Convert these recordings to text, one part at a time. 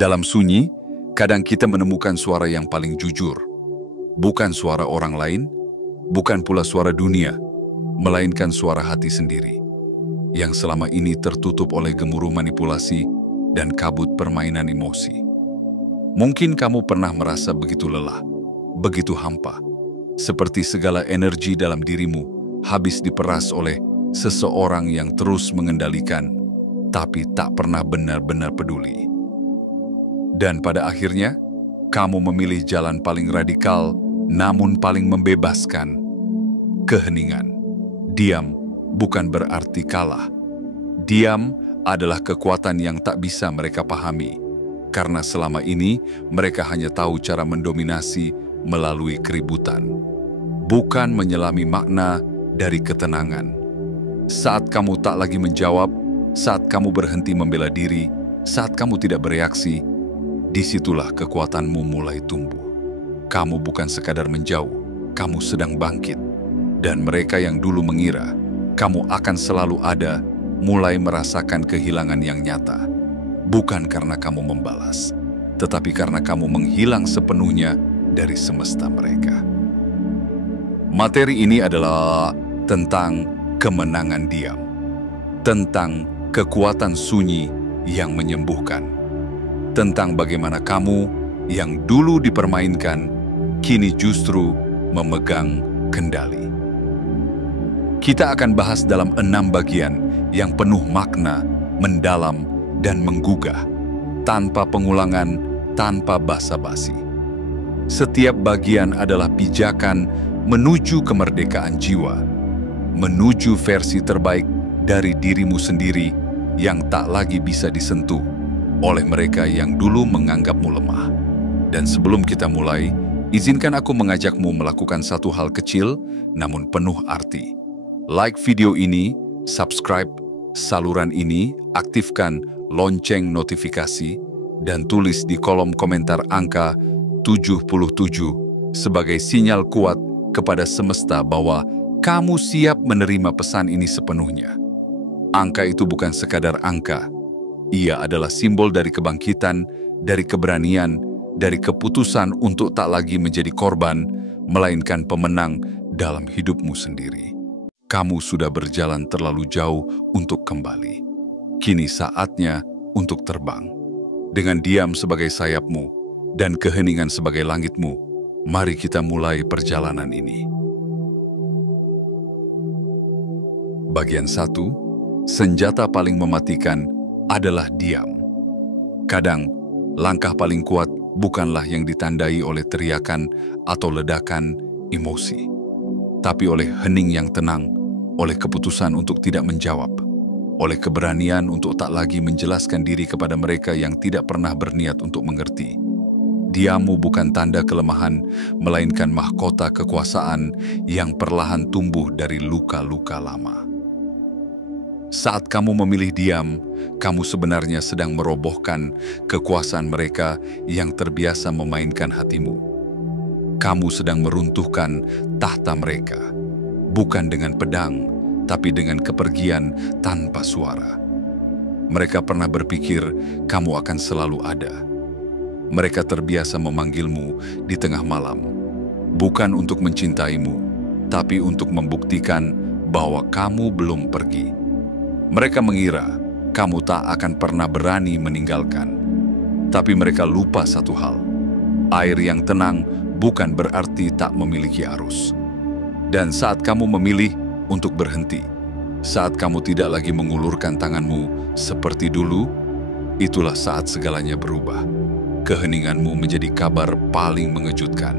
Dalam sunyi, kadang kita menemukan suara yang paling jujur. Bukan suara orang lain, bukan pula suara dunia, melainkan suara hati sendiri, yang selama ini tertutup oleh gemuruh manipulasi dan kabut permainan emosi. Mungkin kamu pernah merasa begitu lelah, begitu hampa, seperti segala energi dalam dirimu habis diperas oleh seseorang yang terus mengendalikan, tapi tak pernah benar-benar peduli. Dan pada akhirnya, kamu memilih jalan paling radikal, namun paling membebaskan. Keheningan. Diam bukan berarti kalah. Diam adalah kekuatan yang tak bisa mereka pahami, karena selama ini mereka hanya tahu cara mendominasi melalui keributan, bukan menyelami makna dari ketenangan. Saat kamu tak lagi menjawab, saat kamu berhenti membela diri, saat kamu tidak bereaksi, disitulah kekuatanmu mulai tumbuh. Kamu bukan sekadar menjauh, kamu sedang bangkit. Dan mereka yang dulu mengira kamu akan selalu ada, mulai merasakan kehilangan yang nyata. Bukan karena kamu membalas, tetapi karena kamu menghilang sepenuhnya dari semesta mereka. Materi ini adalah tentang kemenangan diam, tentang kekuatan sunyi yang menyembuhkan, tentang bagaimana kamu yang dulu dipermainkan, kini justru memegang kendali. Kita akan bahas dalam 6 bagian yang penuh makna, mendalam, dan menggugah, tanpa pengulangan, tanpa basa-basi. Setiap bagian adalah pijakan menuju kemerdekaan jiwa, menuju versi terbaik dari dirimu sendiri yang tak lagi bisa disentuh oleh mereka yang dulu menganggapmu lemah. Dan sebelum kita mulai, izinkan aku mengajakmu melakukan satu hal kecil namun penuh arti. Like video ini, subscribe saluran ini, aktifkan lonceng notifikasi, dan tulis di kolom komentar angka 77 sebagai sinyal kuat kepada semesta bahwa kamu siap menerima pesan ini sepenuhnya. Angka itu bukan sekadar angka. Ia adalah simbol dari kebangkitan, dari keberanian, dari keputusan untuk tak lagi menjadi korban, melainkan pemenang dalam hidupmu sendiri. Kamu sudah berjalan terlalu jauh untuk kembali. Kini saatnya untuk terbang. Dengan diam sebagai sayapmu dan keheningan sebagai langitmu, mari kita mulai perjalanan ini. Bagian 1, senjata paling mematikan adalah diam. Kadang, langkah paling kuat bukanlah yang ditandai oleh teriakan atau ledakan emosi, tapi oleh hening yang tenang, oleh keputusan untuk tidak menjawab, oleh keberanian untuk tak lagi menjelaskan diri kepada mereka yang tidak pernah berniat untuk mengerti. Diammu bukan tanda kelemahan, melainkan mahkota kekuasaan yang perlahan tumbuh dari luka-luka lama. Saat kamu memilih diam, kamu sebenarnya sedang merobohkan kekuasaan mereka yang terbiasa memainkan hatimu. Kamu sedang meruntuhkan tahta mereka, bukan dengan pedang, tapi dengan kepergian tanpa suara. Mereka pernah berpikir kamu akan selalu ada. Mereka terbiasa memanggilmu di tengah malam, bukan untuk mencintaimu, tapi untuk membuktikan bahwa kamu belum pergi. Mereka mengira kamu tak akan pernah berani meninggalkan. Tapi mereka lupa satu hal. Air yang tenang bukan berarti tak memiliki arus. Dan saat kamu memilih untuk berhenti, saat kamu tidak lagi mengulurkan tanganmu seperti dulu, itulah saat segalanya berubah. Keheninganmu menjadi kabar paling mengejutkan.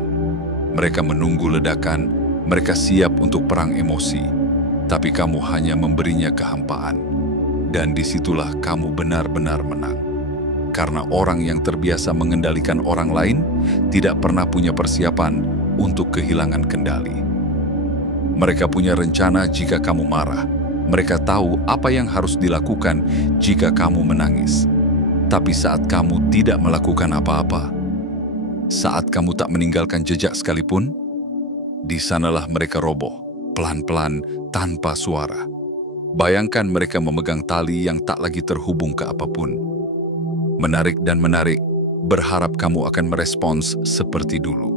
Mereka menunggu ledakan, mereka siap untuk perang emosi. Tapi kamu hanya memberinya kehampaan. Dan disitulah kamu benar-benar menang. Karena orang yang terbiasa mengendalikan orang lain tidak pernah punya persiapan untuk kehilangan kendali. Mereka punya rencana jika kamu marah. Mereka tahu apa yang harus dilakukan jika kamu menangis. Tapi saat kamu tidak melakukan apa-apa, saat kamu tak meninggalkan jejak sekalipun, di sanalah mereka roboh, pelan-pelan, tanpa suara. Bayangkan mereka memegang tali yang tak lagi terhubung ke apapun. Menarik dan menarik, berharap kamu akan merespons seperti dulu.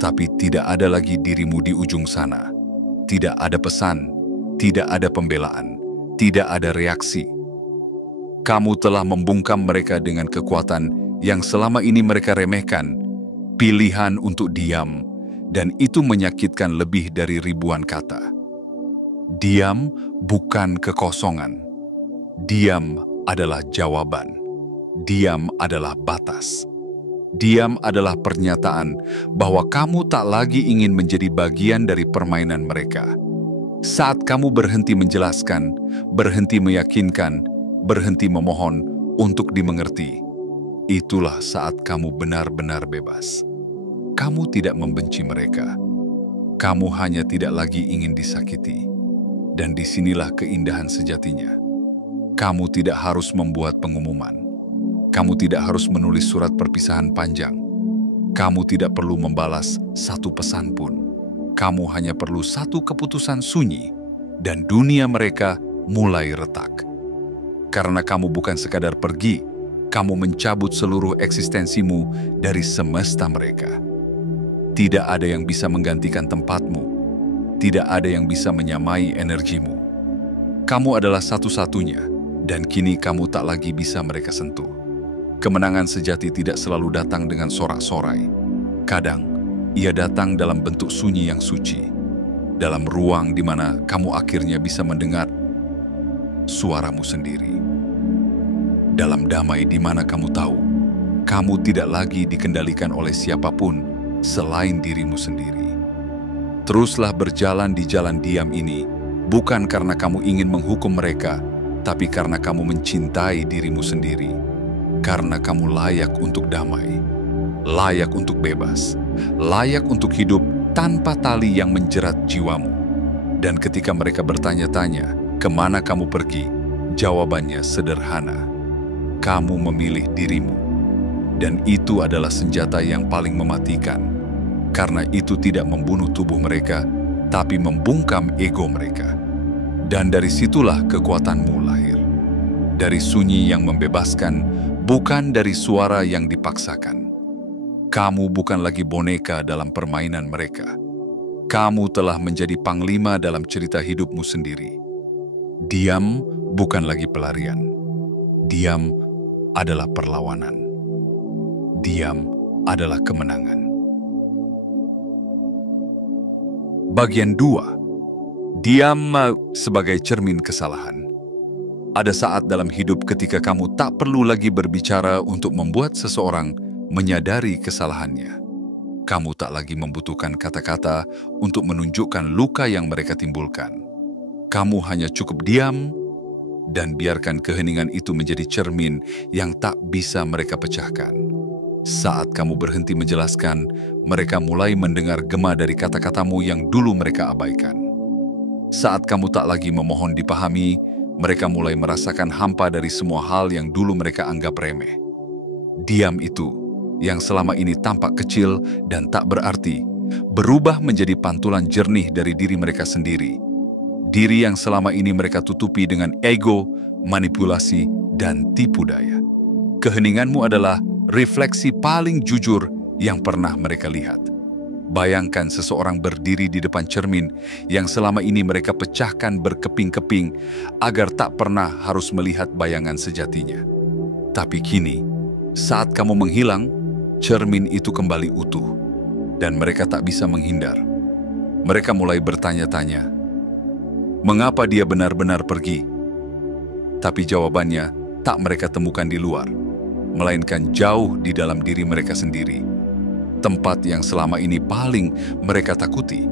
Tapi tidak ada lagi dirimu di ujung sana. Tidak ada pesan, tidak ada pembelaan, tidak ada reaksi. Kamu telah membungkam mereka dengan kekuatan yang selama ini mereka remehkan, pilihan untuk diam, dan itu menyakitkan lebih dari ribuan kata. Diam bukan kekosongan. Diam adalah jawaban. Diam adalah batas. Diam adalah pernyataan bahwa kamu tak lagi ingin menjadi bagian dari permainan mereka. Saat kamu berhenti menjelaskan, berhenti meyakinkan, berhenti memohon untuk dimengerti, itulah saat kamu benar-benar bebas. Kamu tidak membenci mereka. Kamu hanya tidak lagi ingin disakiti. Dan disinilah keindahan sejatinya. Kamu tidak harus membuat pengumuman. Kamu tidak harus menulis surat perpisahan panjang. Kamu tidak perlu membalas satu pesan pun. Kamu hanya perlu satu keputusan sunyi, dan dunia mereka mulai retak. Karena kamu bukan sekadar pergi, kamu mencabut seluruh eksistensimu dari semesta mereka. Tidak ada yang bisa menggantikan tempatmu. Tidak ada yang bisa menyamai energimu. Kamu adalah satu-satunya, dan kini kamu tak lagi bisa mereka sentuh. Kemenangan sejati tidak selalu datang dengan sorak-sorai. Kadang, ia datang dalam bentuk sunyi yang suci, dalam ruang di mana kamu akhirnya bisa mendengar suaramu sendiri. Dalam damai di mana kamu tahu, kamu tidak lagi dikendalikan oleh siapapun selain dirimu sendiri. Teruslah berjalan di jalan diam ini, bukan karena kamu ingin menghukum mereka, tapi karena kamu mencintai dirimu sendiri. Karena kamu layak untuk damai, layak untuk bebas, layak untuk hidup tanpa tali yang menjerat jiwamu. Dan ketika mereka bertanya-tanya, kemana kamu pergi? Jawabannya sederhana. Kamu memilih dirimu. Dan itu adalah senjata yang paling mematikan. Karena itu tidak membunuh tubuh mereka, tapi membungkam ego mereka. Dan dari situlah kekuatanmu lahir. Dari sunyi yang membebaskan, bukan dari suara yang dipaksakan. Kamu bukan lagi boneka dalam permainan mereka. Kamu telah menjadi panglima dalam cerita hidupmu sendiri. Diam bukan lagi pelarian. Diam adalah perlawanan. Diam adalah kemenangan. Bagian 2. Diam sebagai cermin kesalahan. Ada saat dalam hidup ketika kamu tak perlu lagi berbicara untuk membuat seseorang menyadari kesalahannya. Kamu tak lagi membutuhkan kata-kata untuk menunjukkan luka yang mereka timbulkan. Kamu hanya cukup diam dan biarkan keheningan itu menjadi cermin yang tak bisa mereka pecahkan. Saat kamu berhenti menjelaskan, mereka mulai mendengar gema dari kata-katamu yang dulu mereka abaikan. Saat kamu tak lagi memohon dipahami, mereka mulai merasakan hampa dari semua hal yang dulu mereka anggap remeh. Diam itu, yang selama ini tampak kecil dan tak berarti, berubah menjadi pantulan jernih dari diri mereka sendiri. Diri yang selama ini mereka tutupi dengan ego, manipulasi, dan tipu daya. Keheninganmu adalah refleksi paling jujur yang pernah mereka lihat. Bayangkan seseorang berdiri di depan cermin yang selama ini mereka pecahkan berkeping-keping agar tak pernah harus melihat bayangan sejatinya. Tapi kini, saat kamu menghilang, cermin itu kembali utuh dan mereka tak bisa menghindar. Mereka mulai bertanya-tanya, mengapa dia benar-benar pergi? Tapi jawabannya tak mereka temukan di luar, melainkan jauh di dalam diri mereka sendiri. Tempat yang selama ini paling mereka takuti.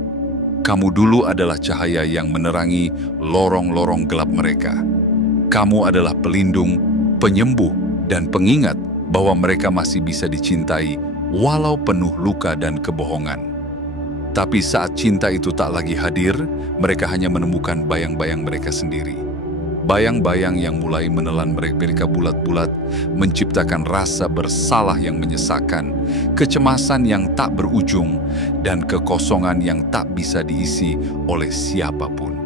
Kamu dulu adalah cahaya yang menerangi lorong-lorong gelap mereka. Kamu adalah pelindung, penyembuh, dan pengingat bahwa mereka masih bisa dicintai walau penuh luka dan kebohongan. Tapi saat cinta itu tak lagi hadir, mereka hanya menemukan bayang-bayang mereka sendiri. Bayang-bayang yang mulai menelan mereka bulat-bulat, menciptakan rasa bersalah yang menyesakkan, kecemasan yang tak berujung, dan kekosongan yang tak bisa diisi oleh siapapun.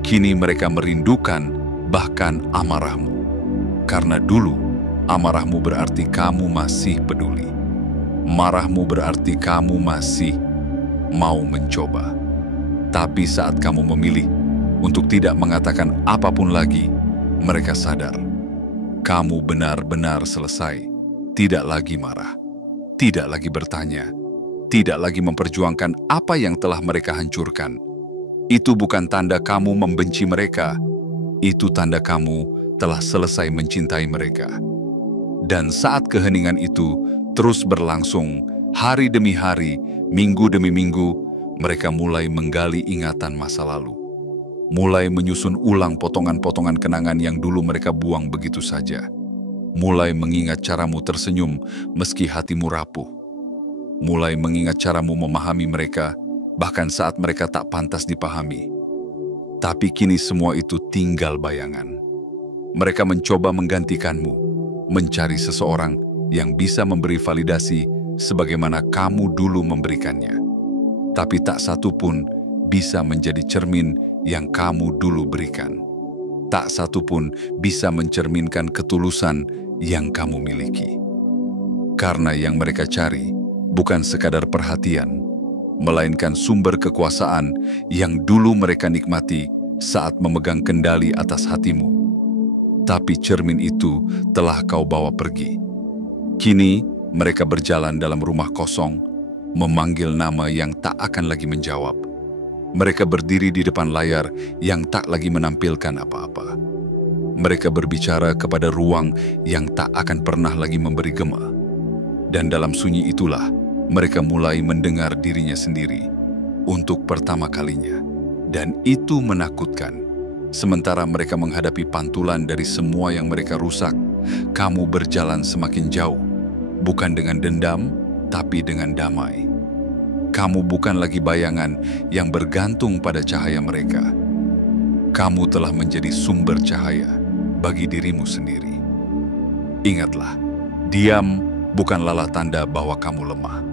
Kini mereka merindukan bahkan amarahmu. Karena dulu, Amarahmu berarti kamu masih peduli. Marahmu berarti kamu masih mau mencoba. Tapi saat kamu memilih untuk tidak mengatakan apapun lagi, mereka sadar. Kamu benar-benar selesai. Tidak lagi marah. Tidak lagi bertanya. Tidak lagi memperjuangkan apa yang telah mereka hancurkan. Itu bukan tanda kamu membenci mereka. Itu tanda kamu telah selesai mencintai mereka. Dan saat keheningan itu terus berlangsung, hari demi hari, minggu demi minggu, mereka mulai menggali ingatan masa lalu. Mulai menyusun ulang potongan-potongan kenangan yang dulu mereka buang begitu saja. Mulai mengingat caramu tersenyum meski hatimu rapuh. Mulai mengingat caramu memahami mereka, bahkan saat mereka tak pantas dipahami. Tapi kini semua itu tinggal bayangan. Mereka mencoba menggantikanmu, mencari seseorang yang bisa memberi validasi sebagaimana kamu dulu memberikannya. Tapi tak satu pun bisa menjadi cermin yang kamu dulu berikan. Tak satu pun bisa mencerminkan ketulusan yang kamu miliki. Karena yang mereka cari bukan sekadar perhatian, melainkan sumber kekuasaan yang dulu mereka nikmati saat memegang kendali atas hatimu. Tapi cermin itu telah kau bawa pergi. Kini mereka berjalan dalam rumah kosong, memanggil nama yang tak akan lagi menjawab. Mereka berdiri di depan layar yang tak lagi menampilkan apa-apa. Mereka berbicara kepada ruang yang tak akan pernah lagi memberi gema. Dan dalam sunyi itulah, mereka mulai mendengar dirinya sendiri untuk pertama kalinya. Dan itu menakutkan. Sementara mereka menghadapi pantulan dari semua yang mereka rusak, kamu berjalan semakin jauh, bukan dengan dendam, tapi dengan damai. Kamu bukan lagi bayangan yang bergantung pada cahaya mereka. Kamu telah menjadi sumber cahaya bagi dirimu sendiri. Ingatlah, diam bukanlah tanda bahwa kamu lemah.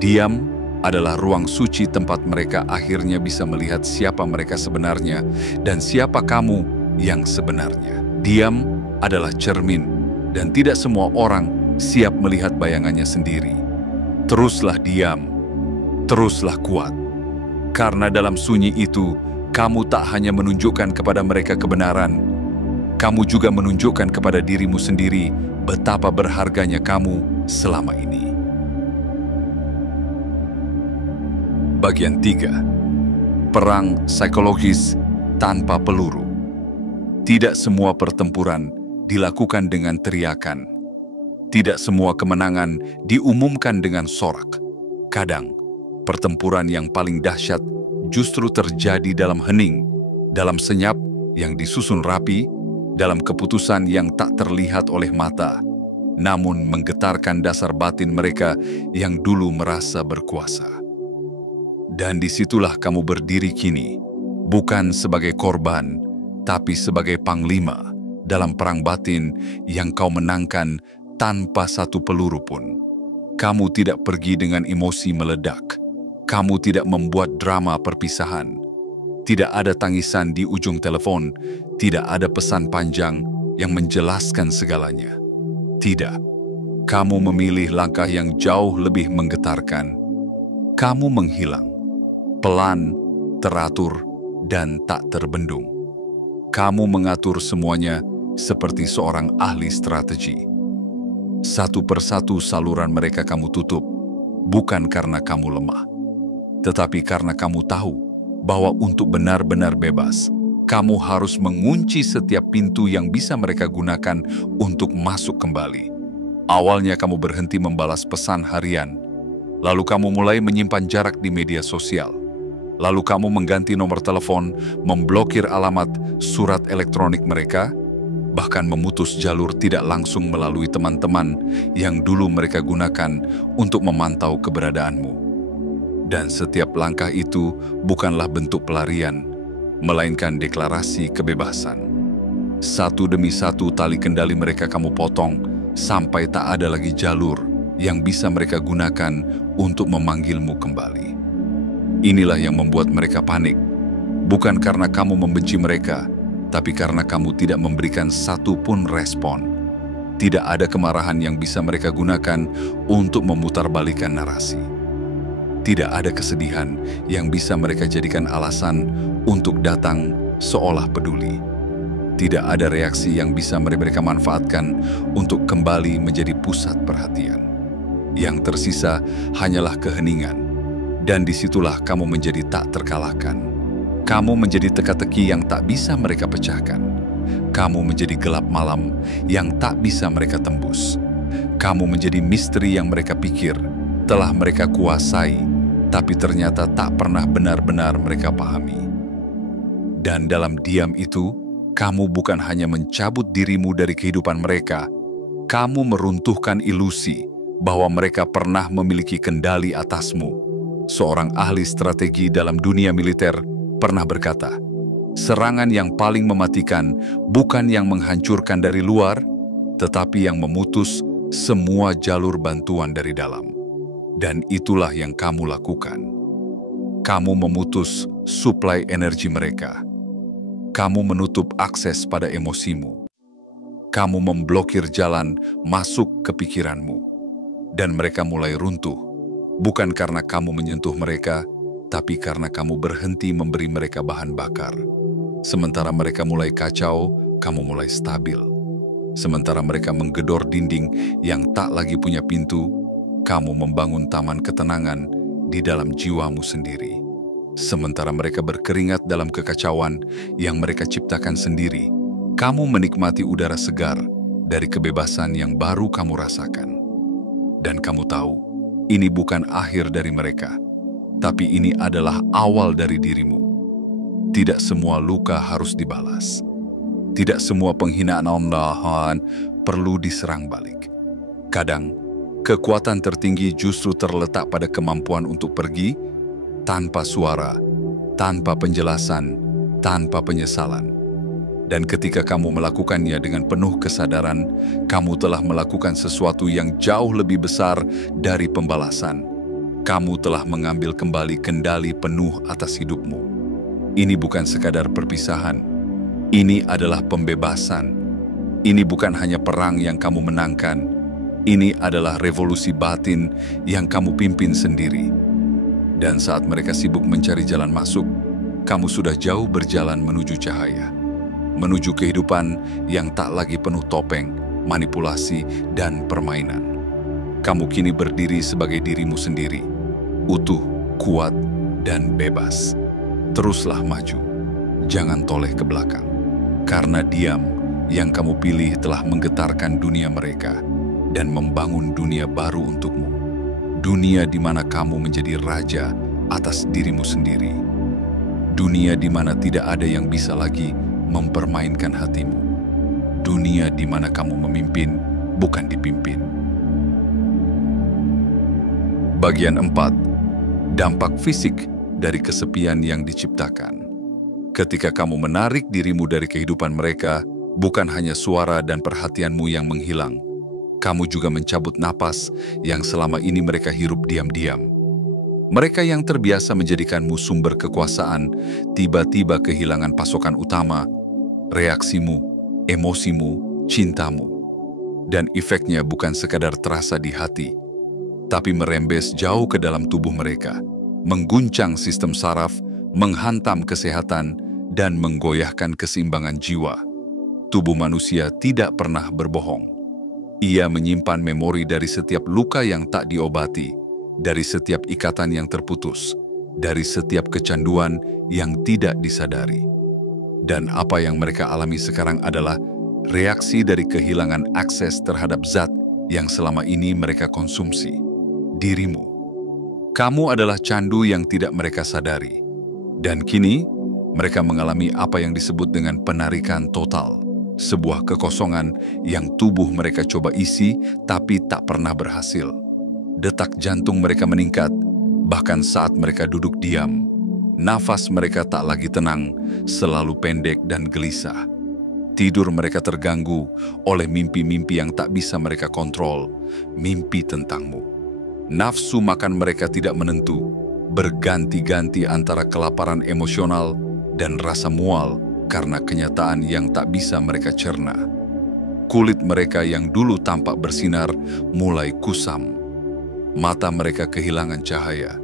Diam adalah ruang suci tempat mereka akhirnya bisa melihat siapa mereka sebenarnya dan siapa kamu yang sebenarnya. Diam adalah cermin dan tidak semua orang siap melihat bayangannya sendiri. Teruslah diam. Teruslah kuat, karena dalam sunyi itu, kamu tak hanya menunjukkan kepada mereka kebenaran, kamu juga menunjukkan kepada dirimu sendiri betapa berharganya kamu selama ini. Bagian 3. Perang psikologis tanpa peluru. Tidak semua pertempuran dilakukan dengan teriakan. Tidak semua kemenangan diumumkan dengan sorak. Kadang, pertempuran yang paling dahsyat justru terjadi dalam hening, dalam senyap yang disusun rapi, dalam keputusan yang tak terlihat oleh mata, namun menggetarkan dasar batin mereka yang dulu merasa berkuasa. Dan disitulah kamu berdiri kini, bukan sebagai korban, tapi sebagai panglima dalam perang batin yang kau menangkan tanpa satu peluru pun. Kamu tidak pergi dengan emosi meledak. Kamu tidak membuat drama perpisahan. Tidak ada tangisan di ujung telepon. Tidak ada pesan panjang yang menjelaskan segalanya. Tidak. Kamu memilih langkah yang jauh lebih menggetarkan. Kamu menghilang. Pelan, teratur, dan tak terbendung. Kamu mengatur semuanya seperti seorang ahli strategi. Satu persatu saluran mereka kamu tutup, bukan karena kamu lemah. Tetapi karena kamu tahu bahwa untuk benar-benar bebas, kamu harus mengunci setiap pintu yang bisa mereka gunakan untuk masuk kembali. Awalnya kamu berhenti membalas pesan harian, lalu kamu mulai menyimpan jarak di media sosial. Lalu kamu mengganti nomor telepon, memblokir alamat surat elektronik mereka, bahkan memutus jalur tidak langsung melalui teman-teman yang dulu mereka gunakan untuk memantau keberadaanmu. Dan setiap langkah itu bukanlah bentuk pelarian, melainkan deklarasi kebebasan. Satu demi satu tali kendali mereka kamu potong, sampai tak ada lagi jalur yang bisa mereka gunakan untuk memanggilmu kembali. Inilah yang membuat mereka panik, bukan karena kamu membenci mereka, tapi karena kamu tidak memberikan satu pun respon. Tidak ada kemarahan yang bisa mereka gunakan untuk memutarbalikkan narasi. Tidak ada kesedihan yang bisa mereka jadikan alasan untuk datang seolah peduli. Tidak ada reaksi yang bisa mereka manfaatkan untuk kembali menjadi pusat perhatian. Yang tersisa hanyalah keheningan, dan disitulah kamu menjadi tak terkalahkan. Kamu menjadi teka-teki yang tak bisa mereka pecahkan. Kamu menjadi gelap malam yang tak bisa mereka tembus. Kamu menjadi misteri yang mereka pikir telah mereka kuasai, tapi ternyata tak pernah benar-benar mereka pahami. Dan dalam diam itu, kamu bukan hanya mencabut dirimu dari kehidupan mereka, kamu meruntuhkan ilusi bahwa mereka pernah memiliki kendali atasmu. Seorang ahli strategi dalam dunia militer pernah berkata, serangan yang paling mematikan bukan yang menghancurkan dari luar, tetapi yang memutus semua jalur bantuan dari dalam. Dan itulah yang kamu lakukan. Kamu memutus suplai energi mereka. Kamu menutup akses pada emosimu. Kamu memblokir jalan masuk ke pikiranmu. Dan mereka mulai runtuh, bukan karena kamu menyentuh mereka, tapi karena kamu berhenti memberi mereka bahan bakar. Sementara mereka mulai kacau, kamu mulai stabil. Sementara mereka menggedor dinding yang tak lagi punya pintu, kamu membangun taman ketenangan di dalam jiwamu sendiri. Sementara mereka berkeringat dalam kekacauan yang mereka ciptakan sendiri, kamu menikmati udara segar dari kebebasan yang baru kamu rasakan. Dan kamu tahu, ini bukan akhir dari mereka, tapi ini adalah awal dari dirimu. Tidak semua luka harus dibalas. Tidak semua penghinaan Allah perlu diserang balik. Kadang, kekuatan tertinggi justru terletak pada kemampuan untuk pergi tanpa suara, tanpa penjelasan, tanpa penyesalan. Dan ketika kamu melakukannya dengan penuh kesadaran, kamu telah melakukan sesuatu yang jauh lebih besar dari pembalasan. Kamu telah mengambil kembali kendali penuh atas hidupmu. Ini bukan sekadar perpisahan. Ini adalah pembebasan. Ini bukan hanya perang yang kamu menangkan. Ini adalah revolusi batin yang kamu pimpin sendiri. Dan saat mereka sibuk mencari jalan masuk, kamu sudah jauh berjalan menuju cahaya. Menuju kehidupan yang tak lagi penuh topeng, manipulasi, dan permainan. Kamu kini berdiri sebagai dirimu sendiri, utuh, kuat, dan bebas. Teruslah maju, jangan toleh ke belakang. Karena diam yang kamu pilih telah menggetarkan dunia mereka dan membangun dunia baru untukmu. Dunia di mana kamu menjadi raja atas dirimu sendiri. Dunia di mana tidak ada yang bisa lagi mempermainkan hatimu. Dunia di mana kamu memimpin, bukan dipimpin. Bagian 4. Dampak fisik dari kesepian yang diciptakan. Ketika kamu menarik dirimu dari kehidupan mereka, bukan hanya suara dan perhatianmu yang menghilang, kamu juga mencabut napas yang selama ini mereka hirup diam-diam. Mereka yang terbiasa menjadikanmu sumber kekuasaan, tiba-tiba kehilangan pasokan utama, reaksimu, emosimu, cintamu. Dan efeknya bukan sekadar terasa di hati, tapi merembes jauh ke dalam tubuh mereka, mengguncang sistem saraf, menghantam kesehatan, dan menggoyahkan keseimbangan jiwa. Tubuh manusia tidak pernah berbohong. Ia menyimpan memori dari setiap luka yang tak diobati, dari setiap ikatan yang terputus, dari setiap kecanduan yang tidak disadari. Dan apa yang mereka alami sekarang adalah reaksi dari kehilangan akses terhadap zat yang selama ini mereka konsumsi, dirimu. Kamu adalah candu yang tidak mereka sadari. Dan kini, mereka mengalami apa yang disebut dengan penarikan total. Sebuah kekosongan yang tubuh mereka coba isi, tapi tak pernah berhasil. Detak jantung mereka meningkat, bahkan saat mereka duduk diam. Nafas mereka tak lagi tenang, selalu pendek dan gelisah. Tidur mereka terganggu oleh mimpi-mimpi yang tak bisa mereka kontrol, mimpi tentangmu. Nafsu makan mereka tidak menentu, berganti-ganti antara kelaparan emosional dan rasa mual karena kenyataan yang tak bisa mereka cerna. Kulit mereka yang dulu tampak bersinar mulai kusam. Mata mereka kehilangan cahaya.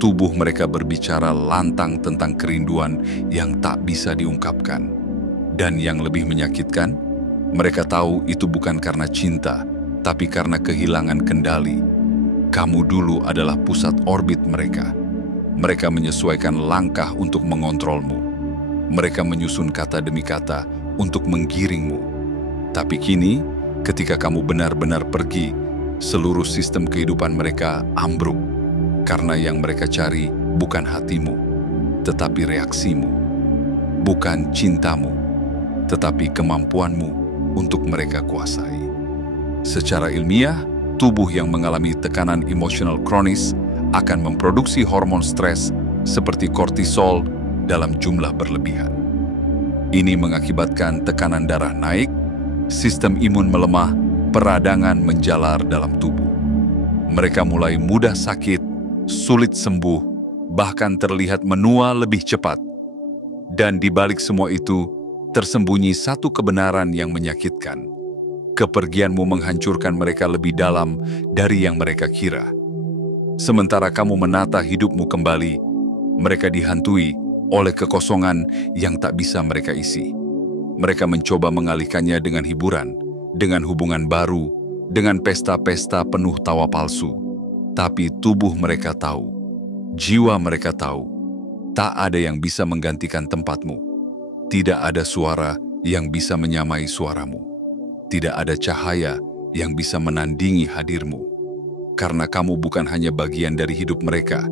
Tubuh mereka berbicara lantang tentang kerinduan yang tak bisa diungkapkan. Dan yang lebih menyakitkan, mereka tahu itu bukan karena cinta, tapi karena kehilangan kendali. Kamu dulu adalah pusat orbit mereka. Mereka menyesuaikan langkah untuk mengontrolmu. Mereka menyusun kata demi kata untuk menggiringmu. Tapi kini, ketika kamu benar-benar pergi, seluruh sistem kehidupan mereka ambruk. Karena yang mereka cari bukan hatimu, tetapi reaksimu. Bukan cintamu, tetapi kemampuanmu untuk mereka kuasai. Secara ilmiah, tubuh yang mengalami tekanan emosional kronis akan memproduksi hormon stres seperti kortisol dalam jumlah berlebihan. Ini mengakibatkan tekanan darah naik, sistem imun melemah, peradangan menjalar dalam tubuh. Mereka mulai mudah sakit, sulit sembuh, bahkan terlihat menua lebih cepat. Dan di balik semua itu, tersembunyi satu kebenaran yang menyakitkan. Kepergianmu menghancurkan mereka lebih dalam dari yang mereka kira. Sementara kamu menata hidupmu kembali, mereka dihantui oleh kekosongan yang tak bisa mereka isi. Mereka mencoba mengalihkannya dengan hiburan, dengan hubungan baru, dengan pesta-pesta penuh tawa palsu. Tapi tubuh mereka tahu, jiwa mereka tahu, tak ada yang bisa menggantikan tempatmu. Tidak ada suara yang bisa menyamai suaramu. Tidak ada cahaya yang bisa menandingi hadirmu. Karena kamu bukan hanya bagian dari hidup mereka,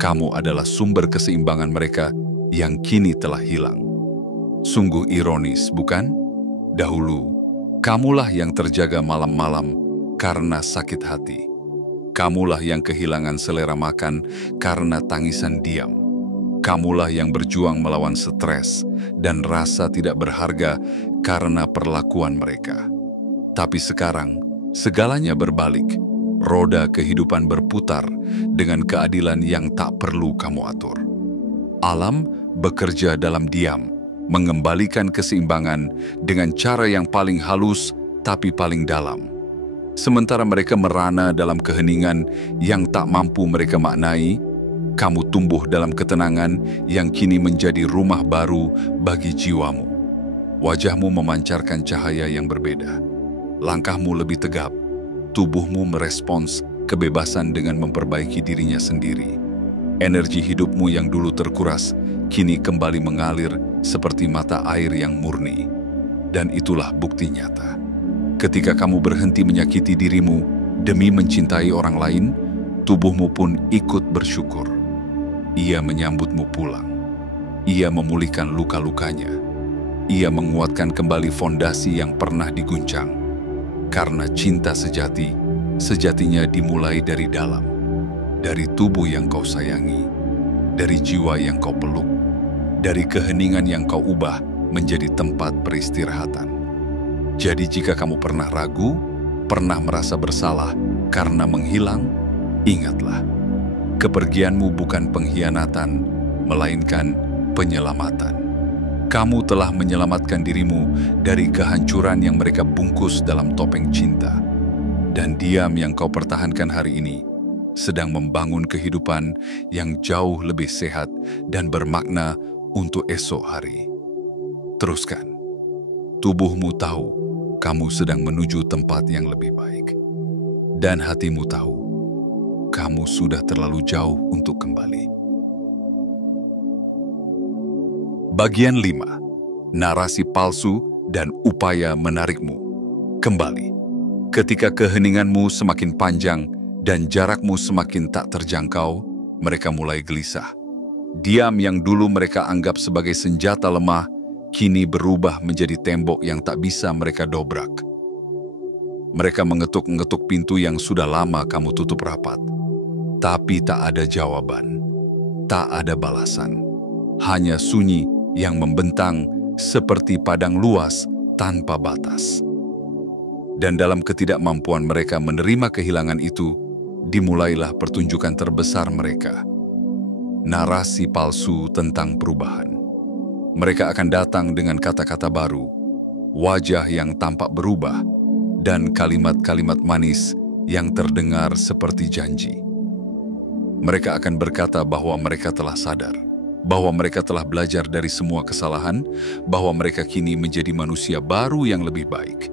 kamu adalah sumber keseimbangan mereka yang kini telah hilang. Sungguh ironis, bukan? Dahulu, kamulah yang terjaga malam-malam karena sakit hati. Kamulah yang kehilangan selera makan karena tangisan diam. Kamulah yang berjuang melawan stres dan rasa tidak berharga karena perlakuan mereka. Tapi sekarang, segalanya berbalik. Roda kehidupan berputar dengan keadilan yang tak perlu kamu atur. Alam bekerja dalam diam, mengembalikan keseimbangan dengan cara yang paling halus tapi paling dalam. Sementara mereka merana dalam keheningan yang tak mampu mereka maknai, kamu tumbuh dalam ketenangan yang kini menjadi rumah baru bagi jiwamu. Wajahmu memancarkan cahaya yang berbeda. Langkahmu lebih tegap. Tubuhmu merespons kebebasan dengan memperbaiki dirinya sendiri. Energi hidupmu yang dulu terkuras, kini kembali mengalir seperti mata air yang murni. Dan itulah bukti nyata. Ketika kamu berhenti menyakiti dirimu demi mencintai orang lain, tubuhmu pun ikut bersyukur. Ia menyambutmu pulang. Ia memulihkan luka-lukanya. Ia menguatkan kembali fondasi yang pernah diguncang. Karena cinta sejati, sejatinya dimulai dari dalam. Dari tubuh yang kau sayangi, dari jiwa yang kau peluk, dari keheningan yang kau ubah menjadi tempat peristirahatan. Jadi jika kamu pernah ragu, pernah merasa bersalah karena menghilang, ingatlah, kepergianmu bukan pengkhianatan, melainkan penyelamatan. Kamu telah menyelamatkan dirimu dari kehancuran yang mereka bungkus dalam topeng cinta. Dan diam yang kau pertahankan hari ini sedang membangun kehidupan yang jauh lebih sehat dan bermakna untuk esok hari. Teruskan. Tubuhmu tahu kamu sedang menuju tempat yang lebih baik. Dan hatimu tahu kamu sudah terlalu jauh untuk kembali. Bagian 5. Narasi palsu dan upaya menarikmu kembali. Ketika keheninganmu semakin panjang dan jarakmu semakin tak terjangkau, mereka mulai gelisah. Diam yang dulu mereka anggap sebagai senjata lemah, kini berubah menjadi tembok yang tak bisa mereka dobrak. Mereka mengetuk-ngetuk pintu yang sudah lama kamu tutup rapat. Tapi tak ada jawaban, tak ada balasan. Hanya sunyi yang membentang seperti padang luas tanpa batas. Dan dalam ketidakmampuan mereka menerima kehilangan itu, dimulailah pertunjukan terbesar mereka. Narasi palsu tentang perubahan. Mereka akan datang dengan kata-kata baru. wajah yang tampak berubah, dan kalimat-kalimat manis yang terdengar seperti janji. Mereka akan berkata bahwa mereka telah sadar, bahwa mereka telah belajar dari semua kesalahan, bahwa mereka kini menjadi manusia baru yang lebih baik.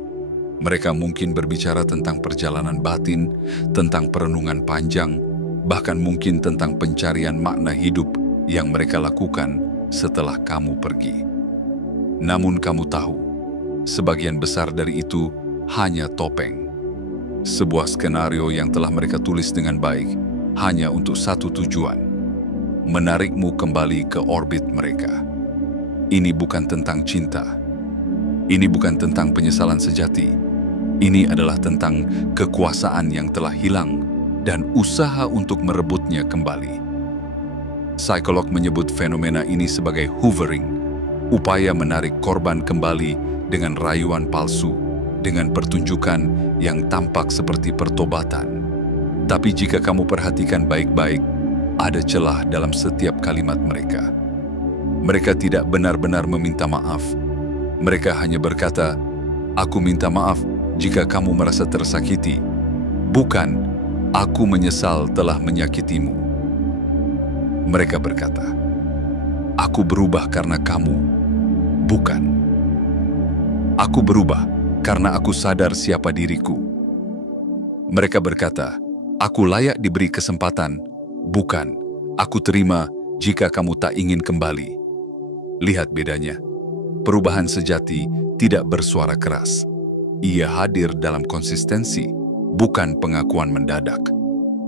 Mereka mungkin berbicara tentang perjalanan batin, tentang perenungan panjang, bahkan mungkin tentang pencarian makna hidup yang mereka lakukan setelah kamu pergi. Namun kamu tahu, sebagian besar dari itu hanya topeng. Sebuah skenario yang telah mereka tulis dengan baik hanya untuk satu tujuan: menarikmu kembali ke orbit mereka. Ini bukan tentang cinta. Ini bukan tentang penyesalan sejati. Ini adalah tentang kekuasaan yang telah hilang dan usaha untuk merebutnya kembali. Psikolog menyebut fenomena ini sebagai hovering, upaya menarik korban kembali dengan rayuan palsu, dengan pertunjukan yang tampak seperti pertobatan. Tapi jika kamu perhatikan baik-baik, ada celah dalam setiap kalimat mereka. Mereka tidak benar-benar meminta maaf. Mereka hanya berkata, "Aku minta maaf jika kamu merasa tersakiti." Bukan, "Aku menyesal telah menyakitimu." Mereka berkata, "Aku berubah karena kamu." Bukan, "Aku berubah karena aku sadar siapa diriku." Mereka berkata, "Aku layak diberi kesempatan." Bukan, "Aku terima jika kamu tak ingin kembali." Lihat bedanya. Perubahan sejati tidak bersuara keras. Ia hadir dalam konsistensi, bukan pengakuan mendadak.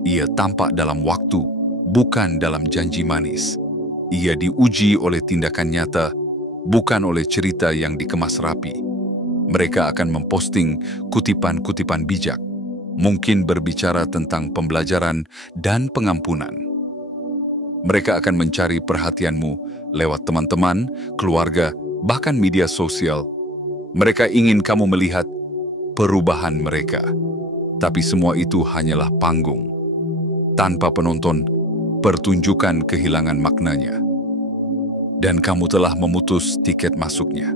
Ia tampak dalam waktu, bukan dalam janji manis. Ia diuji oleh tindakan nyata, bukan oleh cerita yang dikemas rapi. Mereka akan memposting kutipan-kutipan bijak, mungkin berbicara tentang pembelajaran dan pengampunan. Mereka akan mencari perhatianmu lewat teman-teman, keluarga, bahkan media sosial. Mereka ingin kamu melihat perubahan mereka. Tapi semua itu hanyalah panggung. Tanpa penonton, pertunjukan kehilangan maknanya. Dan kamu telah memutus tiket masuknya.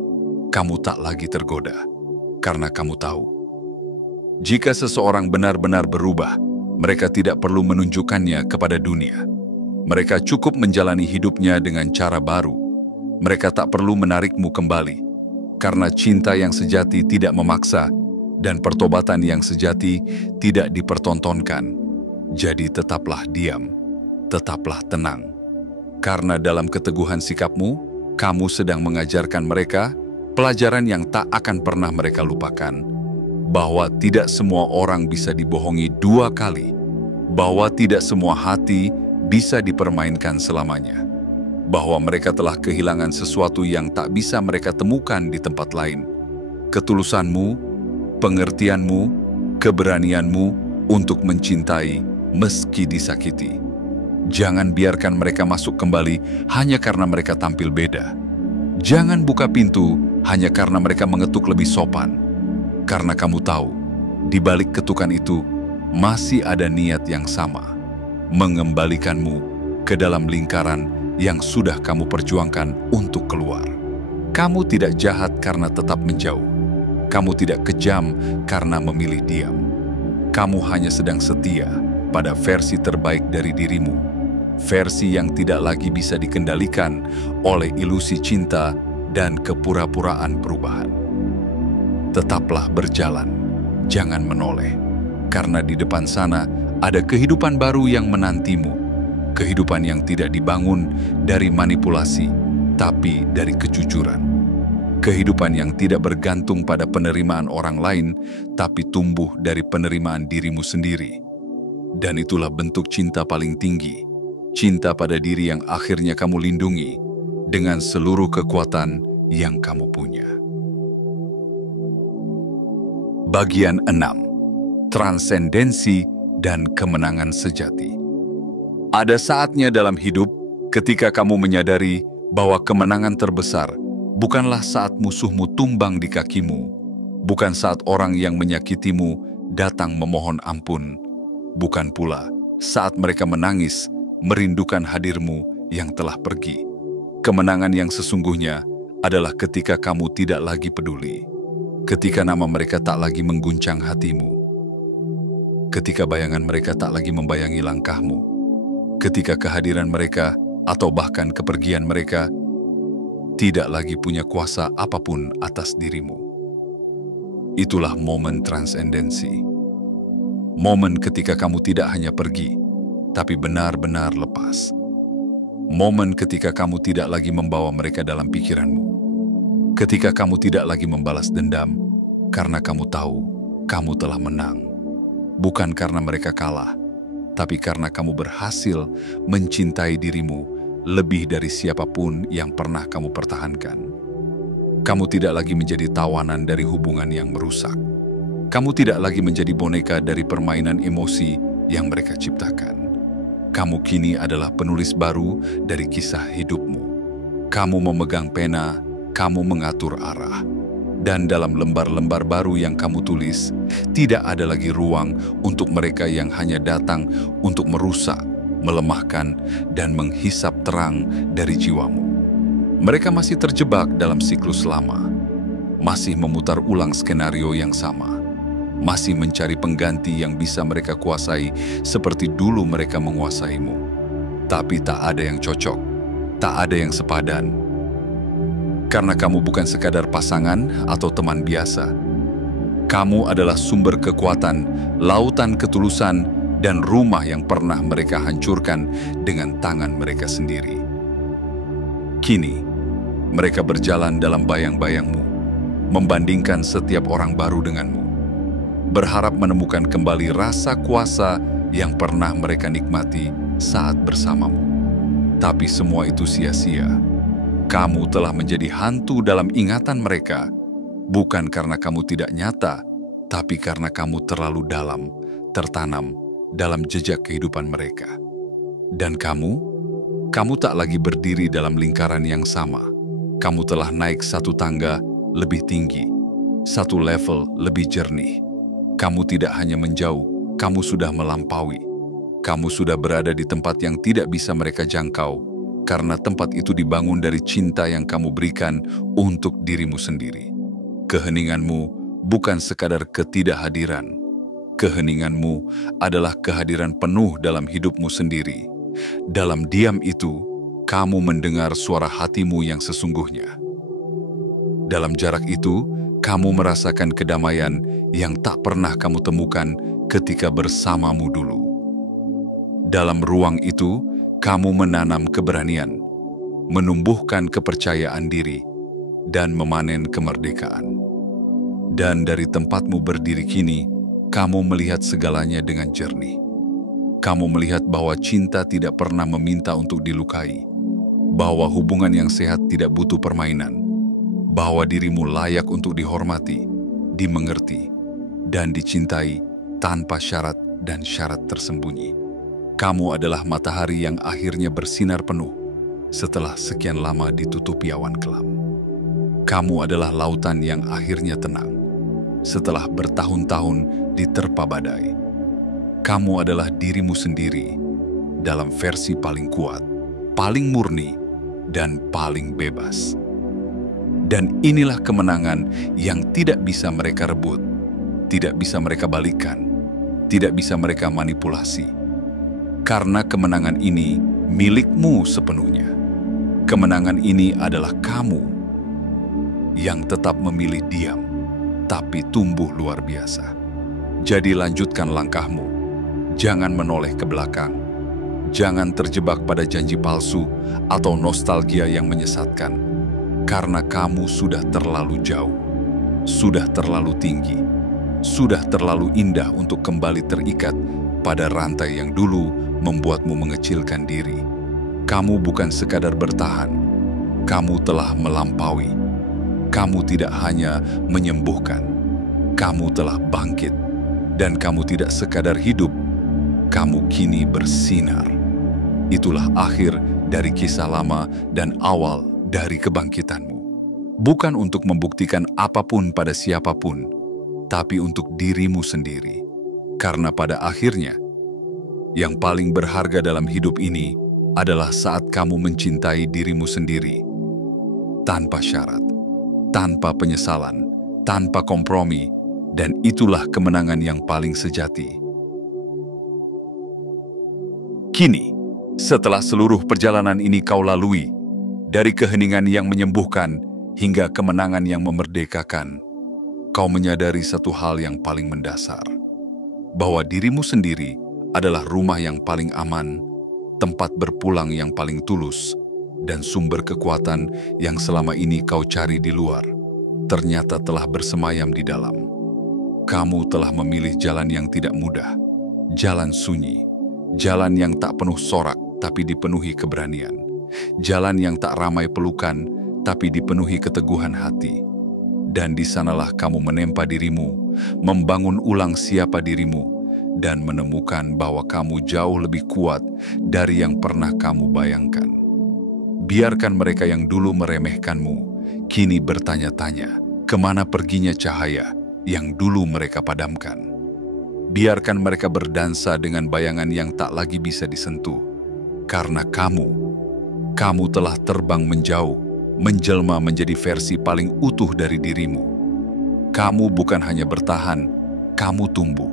Kamu tak lagi tergoda, karena kamu tahu, jika seseorang benar-benar berubah, mereka tidak perlu menunjukkannya kepada dunia. Mereka cukup menjalani hidupnya dengan cara baru. Mereka tak perlu menarikmu kembali, karena cinta yang sejati tidak memaksa, dan pertobatan yang sejati tidak dipertontonkan. Jadi tetaplah diam, tetaplah tenang. Karena dalam keteguhan sikapmu, kamu sedang mengajarkan mereka pelajaran yang tak akan pernah mereka lupakan. Bahwa tidak semua orang bisa dibohongi dua kali. Bahwa tidak semua hati bisa dipermainkan selamanya. Bahwa mereka telah kehilangan sesuatu yang tak bisa mereka temukan di tempat lain. Ketulusanmu, pengertianmu, keberanianmu untuk mencintai meski disakiti. Jangan biarkan mereka masuk kembali hanya karena mereka tampil beda. Jangan buka pintu hanya karena mereka mengetuk lebih sopan. Karena kamu tahu, di balik ketukan itu masih ada niat yang sama, mengembalikanmu ke dalam lingkaran yang sudah kamu perjuangkan untuk keluar. Kamu tidak jahat karena tetap menjauh. Kamu tidak kejam karena memilih diam. Kamu hanya sedang setia pada versi terbaik dari dirimu, versi yang tidak lagi bisa dikendalikan oleh ilusi cinta dan kepura-puraan perubahan. Tetaplah berjalan, jangan menoleh, karena di depan sana ada kehidupan baru yang menantimu, kehidupan yang tidak dibangun dari manipulasi, tapi dari kejujuran. Kehidupan yang tidak bergantung pada penerimaan orang lain, tapi tumbuh dari penerimaan dirimu sendiri. Dan itulah bentuk cinta paling tinggi, cinta pada diri yang akhirnya kamu lindungi dengan seluruh kekuatan yang kamu punya. Bagian 6. Transendensi dan kemenangan sejati. Ada saatnya dalam hidup ketika kamu menyadari bahwa kemenangan terbesar bukanlah saat musuhmu tumbang di kakimu, bukan saat orang yang menyakitimu datang memohon ampun, bukan pula saat mereka menangis merindukan hadirmu yang telah pergi. Kemenangan yang sesungguhnya adalah ketika kamu tidak lagi peduli. Ketika nama mereka tak lagi mengguncang hatimu, ketika bayangan mereka tak lagi membayangi langkahmu, ketika kehadiran mereka atau bahkan kepergian mereka tidak lagi punya kuasa apapun atas dirimu. Itulah momen transendensi. Momen ketika kamu tidak hanya pergi, tapi benar-benar lepas. Momen ketika kamu tidak lagi membawa mereka dalam pikiranmu. Ketika kamu tidak lagi membalas dendam, karena kamu tahu kamu telah menang. Bukan karena mereka kalah, tapi karena kamu berhasil mencintai dirimu lebih dari siapapun yang pernah kamu pertahankan. Kamu tidak lagi menjadi tawanan dari hubungan yang merusak. Kamu tidak lagi menjadi boneka dari permainan emosi yang mereka ciptakan. Kamu kini adalah penulis baru dari kisah hidupmu. Kamu memegang pena, kamu mengatur arah. Dan dalam lembar-lembar baru yang kamu tulis, tidak ada lagi ruang untuk mereka yang hanya datang untuk merusak, melemahkan, dan menghisap terang dari jiwamu. Mereka masih terjebak dalam siklus lama, masih memutar ulang skenario yang sama, masih mencari pengganti yang bisa mereka kuasai seperti dulu mereka menguasaimu. Tapi tak ada yang cocok, tak ada yang sepadan. Karena kamu bukan sekadar pasangan atau teman biasa. Kamu adalah sumber kekuatan, lautan ketulusan, dan rumah yang pernah mereka hancurkan dengan tangan mereka sendiri. Kini, mereka berjalan dalam bayang-bayangmu, membandingkan setiap orang baru denganmu, berharap menemukan kembali rasa kuasa yang pernah mereka nikmati saat bersamamu. Tapi semua itu sia-sia. Kamu telah menjadi hantu dalam ingatan mereka, bukan karena kamu tidak nyata, tapi karena kamu terlalu dalam, tertanam dalam jejak kehidupan mereka. Dan kamu tak lagi berdiri dalam lingkaran yang sama. Kamu telah naik satu tangga lebih tinggi, satu level lebih jernih. Kamu tidak hanya menjauh, kamu sudah melampaui. Kamu sudah berada di tempat yang tidak bisa mereka jangkau, karena tempat itu dibangun dari cinta yang kamu berikan untuk dirimu sendiri. Keheninganmu bukan sekadar ketidakhadiran. Keheninganmu adalah kehadiran penuh dalam hidupmu sendiri. Dalam diam itu, kamu mendengar suara hatimu yang sesungguhnya. Dalam jarak itu, kamu merasakan kedamaian yang tak pernah kamu temukan ketika bersamamu dulu. Dalam ruang itu, kamu menanam keberanian, menumbuhkan kepercayaan diri, dan memanen kemerdekaan. Dan dari tempatmu berdiri kini, kamu melihat segalanya dengan jernih. Kamu melihat bahwa cinta tidak pernah meminta untuk dilukai, bahwa hubungan yang sehat tidak butuh permainan, bahwa dirimu layak untuk dihormati, dimengerti, dan dicintai tanpa syarat dan syarat tersembunyi. Kamu adalah matahari yang akhirnya bersinar penuh setelah sekian lama ditutupi awan kelam. Kamu adalah lautan yang akhirnya tenang setelah bertahun-tahun diterpa badai. Kamu adalah dirimu sendiri dalam versi paling kuat, paling murni, dan paling bebas. Dan inilah kemenangan yang tidak bisa mereka rebut, tidak bisa mereka balikan, tidak bisa mereka manipulasi. Karena kemenangan ini milikmu sepenuhnya. Kemenangan ini adalah kamu yang tetap memilih diam, tapi tumbuh luar biasa. Jadi lanjutkan langkahmu. Jangan menoleh ke belakang. Jangan terjebak pada janji palsu atau nostalgia yang menyesatkan. Karena kamu sudah terlalu jauh, sudah terlalu tinggi, sudah terlalu indah untuk kembali terikat pada rantai yang dulu membuatmu mengecilkan diri. Kamu bukan sekadar bertahan, kamu telah melampaui. Kamu tidak hanya menyembuhkan, kamu telah bangkit. Dan kamu tidak sekadar hidup, kamu kini bersinar. Itulah akhir dari kisah lama dan awal dari kebangkitanmu. Bukan untuk membuktikan apapun pada siapapun, tapi untuk dirimu sendiri. Karena pada akhirnya, yang paling berharga dalam hidup ini adalah saat kamu mencintai dirimu sendiri. Tanpa syarat, tanpa penyesalan, tanpa kompromi, dan itulah kemenangan yang paling sejati. Kini, setelah seluruh perjalanan ini kau lalui, dari keheningan yang menyembuhkan hingga kemenangan yang memerdekakan, kau menyadari satu hal yang paling mendasar, bahwa dirimu sendiri adalah rumah yang paling aman, tempat berpulang yang paling tulus, dan sumber kekuatan yang selama ini kau cari di luar, ternyata telah bersemayam di dalam. Kamu telah memilih jalan yang tidak mudah, jalan sunyi, jalan yang tak penuh sorak tapi dipenuhi keberanian, jalan yang tak ramai pelukan tapi dipenuhi keteguhan hati. Dan di sanalah kamu menempa dirimu, membangun ulang siapa dirimu, dan menemukan bahwa kamu jauh lebih kuat dari yang pernah kamu bayangkan. Biarkan mereka yang dulu meremehkanmu kini bertanya-tanya, kemana perginya cahaya yang dulu mereka padamkan. Biarkan mereka berdansa dengan bayangan yang tak lagi bisa disentuh, karena kamu telah terbang menjauh, menjelma menjadi versi paling utuh dari dirimu. Kamu bukan hanya bertahan, kamu tumbuh.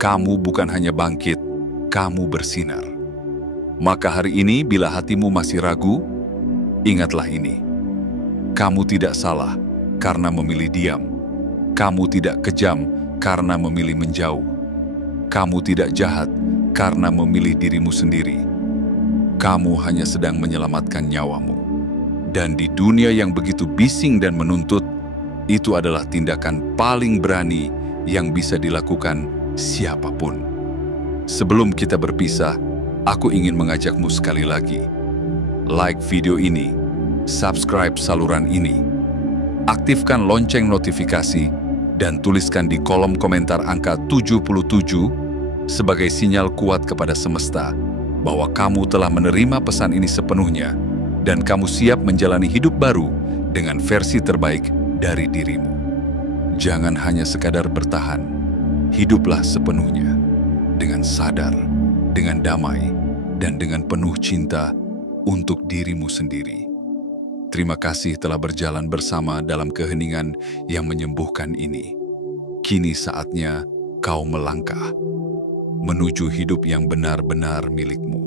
Kamu bukan hanya bangkit, kamu bersinar. Maka hari ini bila hatimu masih ragu, ingatlah ini. Kamu tidak salah karena memilih diam. Kamu tidak kejam karena memilih menjauh. Kamu tidak jahat karena memilih dirimu sendiri. Kamu hanya sedang menyelamatkan nyawamu. Dan di dunia yang begitu bising dan menuntut, itu adalah tindakan paling berani yang bisa dilakukan siapapun. Sebelum kita berpisah, aku ingin mengajakmu sekali lagi. Like video ini, subscribe saluran ini, aktifkan lonceng notifikasi, dan tuliskan di kolom komentar angka 77 sebagai sinyal kuat kepada semesta bahwa kamu telah menerima pesan ini sepenuhnya dan kamu siap menjalani hidup baru dengan versi terbaik dari dirimu. Jangan hanya sekadar bertahan, hiduplah sepenuhnya dengan sadar, dengan damai, dan dengan penuh cinta untuk dirimu sendiri. Terima kasih telah berjalan bersama dalam keheningan yang menyembuhkan ini. Kini saatnya kau melangkah menuju hidup yang benar-benar milikmu.